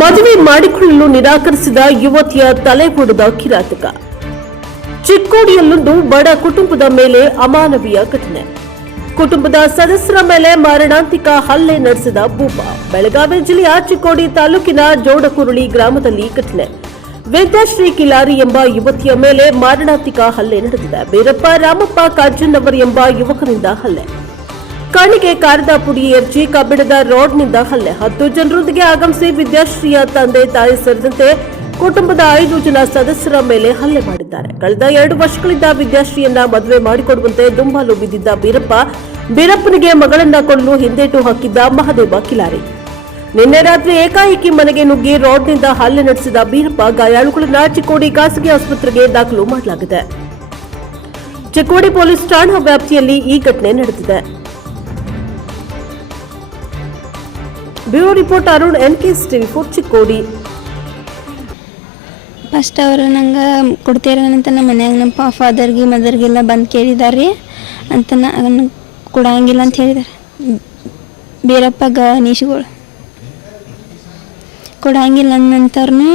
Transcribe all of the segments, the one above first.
ಮದುವೆ ಮಾಡಿಕೊಳ್ಳಲು ನಿರಾಕರಿಸಿದ ಯುವತಿಯ ತಲೆ ಹೊಡೆದ ಕಿರಾತಕ. ಚಿಕ್ಕೋಡಿಯಲ್ಲೊಂದು ಬಡ ಕುಟುಂಬದ ಮೇಲೆ ಅಮಾನವೀಯ ಘಟನೆ. ಕುಟುಂಬದ ಸದಸ್ಯರ ಮೇಲೆ ಮಾರಣಾಂತಿಕ ಹಲ್ಲೆ ನಡೆಸಿದ ಭೂಪ. ಬೆಳಗಾವಿ ಜಿಲ್ಲೆಯ ಚಿಕ್ಕೋಡಿ ತಾಲೂಕಿನ ಜೋಡಕುರುಳಿ ಗ್ರಾಮದಲ್ಲಿ ಘಟನೆ. ವಿದ್ಯಾಶ್ರೀ ಕಿಲಾರಿ ಎಂಬ ಯುವತಿಯ ಮೇಲೆ ಮಾರಣಾಂತಿಕ ಹಲ್ಲೆ ನಡೆದಿದೆ. ಬೀರಪ್ಪ ರಾಮಪ್ಪ ಕಾಜನ್ನವರ್ ಎಂಬ ಯುವಕನಿಂದ ಹಲ್ಲೆ. ಕಣ್ಣಿಗೆ ಕಾರದ ಪುಡಿ ಎರಚಿ ಕಬ್ಬಿಣದ ರಾಡ್ನಿಂದ ಹಲ್ಲೆ. 10 ಜನರೊಂದಿಗೆ ಆಗಮಿಸಿ ವಿದ್ಯಾಶ್ರೀಯ ತಂದೆ ತಾಯಿ ಸೇರಿದಂತೆ ಕುಟುಂಬದ 5 ಜನ ಸದಸ್ಯರ ಮೇಲೆ ಹಲ್ಲೆ ಮಾಡಿದ್ದಾರೆ. ಕಳೆದ 2 ವರ್ಷಗಳಿಂದ ವಿದ್ಯಾಶ್ರೀಯನ್ನ ಮದುವೆ ಮಾಡಿಕೊಡುವಂತೆ ದುಂಬಾಲು ಬಿದ್ದಿದ್ದ ಬೀರಪ್ಪನಿಗೆ ಮಗಳನ್ನ ಕೊಡಲು ಹಿಂದೇಟು ಹಾಕಿದ್ದ ಮಹದೇವ ಕಿಲಾರಿ ನಿನ್ನೆ ರಾತ್ರಿ ಏಕಾಏಕಿ ಮನೆಗೆ ನುಗ್ಗಿ ರಾಡ್ನಿಂದ ಹಲ್ಲೆ ನಡೆಸಿದ ಬೀರಪ್ಪ ಗಾಯಾಳುಗಳನ್ನ ಚಿಕ್ಕೋಡಿ ಖಾಸಗಿ ಆಸ್ಪತ್ರೆಗೆ ದಾಖಲು ಮಾಡಲಾಗಿದೆ. ಚಿಕ್ಕೋಡಿ ಪೊಲೀಸ್ ಠಾಣಾ ವ್ಯಾಪ್ತಿಯಲ್ಲಿ ಈ ಘಟನೆ ನಡೆದಿದೆ. Bureau report Arun NKS TV4 Chikkodi. First ಅವರು ನಂಗೆ ಕೊಡ್ತೀರಂತ ನಮ್ಮ ಮನ್ಯಾಗ ನಮ್ಮ ಫಾದರ್ಗೆ ಮದರ್ಗೆಲ್ಲ ಬಂದು ಕೇಳಿದಾರೆ ಅಂತ ನಾನು ಕೊಡಂಗಿಲ್ಲ ಅಂತ ಹೇಳಿದ್ದಾರೆ. ಬೀರಪ್ಪ ಗಣೇಶ್ಗಳು ಕೊಡಂಗಿಲ್ಲ ಅಂದಂತರ್ನು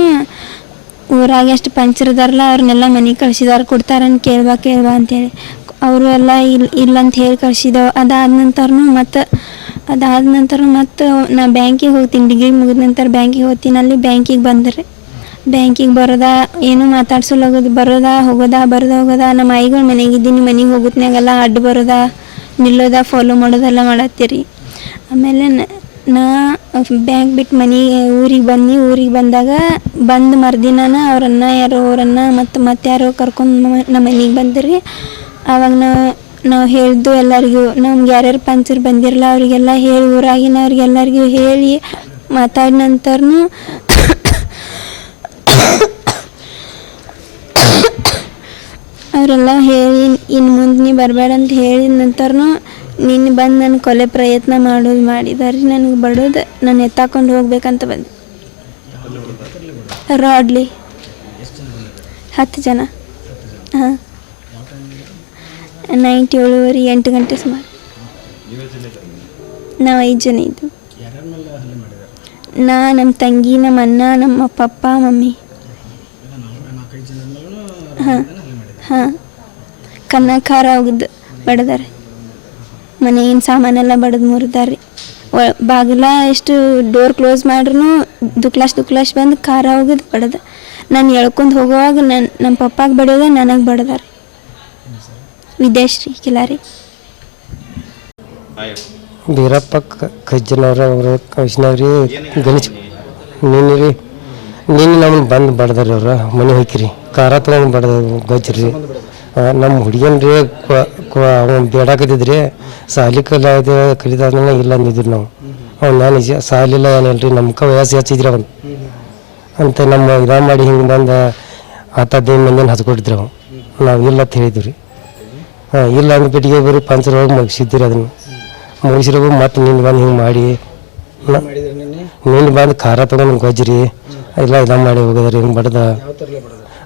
ಊರಾಗ ಎಷ್ಟು ಪಂಚರದಾರಲ್ಲ ಅವ್ರನ್ನೆಲ್ಲ ಮನೆಗೆ ಕಳಿಸಿದಾರೆ. ಕೊಡ್ತಾರನ್ನು ಕೇಳ್ಬಾ ಅಂತೇಳಿ ಅವರು ಎಲ್ಲ ಇಲ್ಲ ಅಂತ ಹೇಳಿ ಕಳಿಸಿದವು. ಅದಾದ ನಂತರ ಮತ್ತೆ ನಾ ಬ್ಯಾಂಕಿಗೆ ಹೋಗ್ತೀನಿ. ಡಿಗ್ರಿ ಮುಗಿದ ನಂತರ ಬ್ಯಾಂಕಿಗೆ ಹೋಗ್ತೀನಿ. ಅಲ್ಲಿ ಬ್ಯಾಂಕಿಗೆ ಬಂದರೆ ಬ್ಯಾಂಕಿಗೆ ಬರೋದ ಏನು ಮಾತಾಡ್ಸೋಲ್ಲ, ಬರೋದಾ ಹೋಗೋದಾ ನಮ್ಮ ಆಯಿಗಳ ಮನೆಗಿದ್ದೀನಿ. ಮನೆಗೆ ಹೋಗುತ್ನಾಗೆಲ್ಲ ಅಡ್ಡು ಬರೋದಾ ನಿಲ್ಲೋದ ಫಾಲೋ ಮಾಡೋದೆಲ್ಲ ಮಾಡತ್ತೀರಿ. ಆಮೇಲೆ ನಾ ಬ್ಯಾಂಕ್ ಬಿಟ್ಟು ಊರಿಗೆ ಬಂದಾಗ ಮರ್ದಿನಾನ ಅವರನ್ನ ಮತ್ತೆ ಯಾರೋ ಕರ್ಕೊಂಡು ನಮ್ಮ ಮನೆಗೆ ಬಂದಿರಿ. ಆವಾಗ ನಾವು ಹೇಳಿದ್ದು ಎಲ್ಲರಿಗೂ ನಮ್ಗೆ ಯಾರ್ಯಾರು ಪಂಚರು ಬಂದಿರಲ್ಲ ಅವರಿಗೆಲ್ಲ ಹೇಳಿ ಊರಾಗಿನವ್ರಿಗೆಲ್ಲರಿಗೂ ಹೇಳಿ ಮಾತಾಡಿದ ನಂತರನು ಅವರೆಲ್ಲ ಹೇಳಿ ಇನ್ನು ಮುಂದೆ ನೀ ಬರಬೇಡ ಅಂತ ಹೇಳಿದ ನಂತರನು ನಿನ್ನ ಬಂದು ನಾನು ಕೊಲೆ ಪ್ರಯತ್ನ ಮಾಡಿದಾರೆ. ನನಗೆ ಬಡೋದು ನಾನು ಎತ್ತಾಕೊಂಡು ಹೋಗ್ಬೇಕಂತ ಬಂದೆ. ರಾಡ್ಲಿ 10 ಜನ. ಹಾಂ, ನೈಟ್ 7:30 ಗಂಟೆ ಸುಮಾರು. ನಾವು 5 ಜನ ಇದ್ದು. ನಮ್ಮ ತಂಗಿ, ನಮ್ಮ ಅಣ್ಣ, ನಮ್ಮ ಪಪ್ಪ, ಮಮ್ಮಿ. ಹಾಂ ಕನ್ನ ಖಾರ ಹೋಗಿದ್ದು ಬಡದಾರೆ. ಮನೆಗಿನ ಸಾಮಾನೆಲ್ಲ ಬಡದು ಮುರಿದಾರೆ. ಬಾಗಿಲ ಎಷ್ಟು ಡೋರ್ ಕ್ಲೋಸ್ ಮಾಡ್ರೂ ದುಕ್ಲಾಶ್ ಬಂದು ಖಾರ ಹೋಗಿದ್ದು ಬಡದ. ನಾನು ಎಳ್ಕೊಂಡು ಹೋಗುವಾಗ ನಮ್ಮ ಪಪ್ಪಾಗೆ ಬಡಿಯೋದ ನನಗೆ ಬಡದಾರೆ. ವಿದ್ಯಾಶ್ರೀ ಕಿಲಾರಿ. ಬೀರಪ್ಪ ಕಜ್ಜನವ್ರು ಕಳಿಸಿನವ್ರಿ ಗಣೇಶ್ ನೀನು ನಮ್ಮನ್ನು ಬಂದು ಬಡ್ದಾರಿ. ಅವ್ರು ಮನೆ ಹೋಯ್ಕಿರಿ ಖಾರ ತೊಗೊಂಡು ಬಡ್ದ ಗಜ್ರಿ. ನಮ್ಮ ಹುಡುಗನ್ರಿ ಅವ್ನು ಬೇಡಾಕತ್ತಿದ್ರಿ. ಸಾಲಿ ಕಲಿತಾದ್ಮೇಲೆ ಇಲ್ಲ ಅಂದಿದ್ರು ನಾವು. ನಾನು ನಿಜ ಸಾಲಿಲ್ಲ ಏನಿಲ್ರಿ, ನಮ್ಗೆ ವಯಸ್ಸು ಹೆಚ್ಚಿದ್ರಿ ಅವನು ಅಂತ ನಮ್ಮ ಮಾಡಿ ಹಿಂಗೆ ಬಂದು 10-15 ಮಂದಿನ ಹಚ್ಕೊಟ್ಟಿದ್ರಿ. ನಾವು ಇಲ್ಲ ಅಂತ ಹೇಳಿದ್ವಿ ರೀ. ಇಲ್ಲ ಅಂದ್ಬಿಟ್ಟಿಗೆ ಬರೀ ಪಂಚರ್ ಹೋಗಿ ಮುಗಿಸಿದ್ರಿ. ಅದನ್ನು ಮುಗಿಸಿರೋ ಮತ್ತೆ ನಿನ್ನ ಬಂದು ಹಿಂಗೆ ಮಾಡಿ ನಿನ್ನ ಬಂದು ಖಾರ ತೊಗೊಂಡು ಗೊಜ್ರಿ ಇಲ್ಲ ಮಾಡಿ ಹೋಗಿದ್ರಿ. ಹಿಂಗೆ ಬಡ್ದ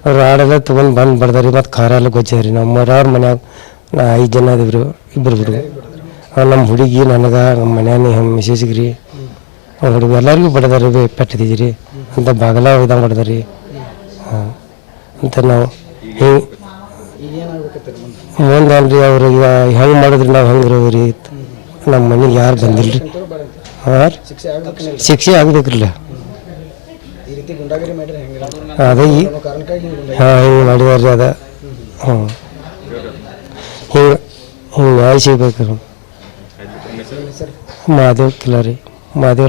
ಅವ್ರು ಆಡೆಲ್ಲ ತೊಗೊಂಡು ಬಂದು ಬಡ್ದಾರಿ. ಮತ್ತು ಖಾರ ಎಲ್ಲ ಗೊಜ್ಜಾರಿ. ಅವ್ರ ಮನ್ಯಾಗ 5 ಜನ ಇದ್ರು, ಇಬ್ಬರು ಹುಡುಗ. ನಮ್ಮ ಹುಡುಗಿ ನನಗೆ ನಮ್ಮ ಮನ್ಯಾಗ ಮೆಸೇಜ್ಗೆ ರೀ ಹುಡುಗ ಎಲ್ಲರಿಗೂ ಬಡ್ದಾರಿ. ಪೆಟ್ಟಿದ್ರಿ ಅಂತ ಬಾಗಲ ಇದಂಗೆ ಬಡ್ದಾರಿ. ಹಾಂ ಅಂತ ನಾವು ಹಿಂಗೆ ಮುಂದೆ ಅಲ್ರಿ ಅವ್ರು ಈಗ ಹೆಂಗೆ ಮಾಡಿದ್ರಿ ನಾವು ಹೆಂಗೆ ಇರೋದ್ರಿ. ನಮ್ಮ ಮನೆಗೆ ಯಾರು ಬಂದಿಲ್ಲ ರೀ. ಹಾಂ ಶಿಕ್ಷೆ ಆಗ್ಬೇಕ್ರಲ್ಲ. ಅದೇ ಹಾಂ ಹಿಂಗೆ ಮಾಡಿದಾರ್ರಿ. ಅದ ಹ್ಞೂ ಹಿಂಗೆ ನ್ಯಾಯ ಸಿಗ್ಬೇಕು. ಮಾದೇವ್ ಕಿಲಾರಿ. ಮಾದೇವ್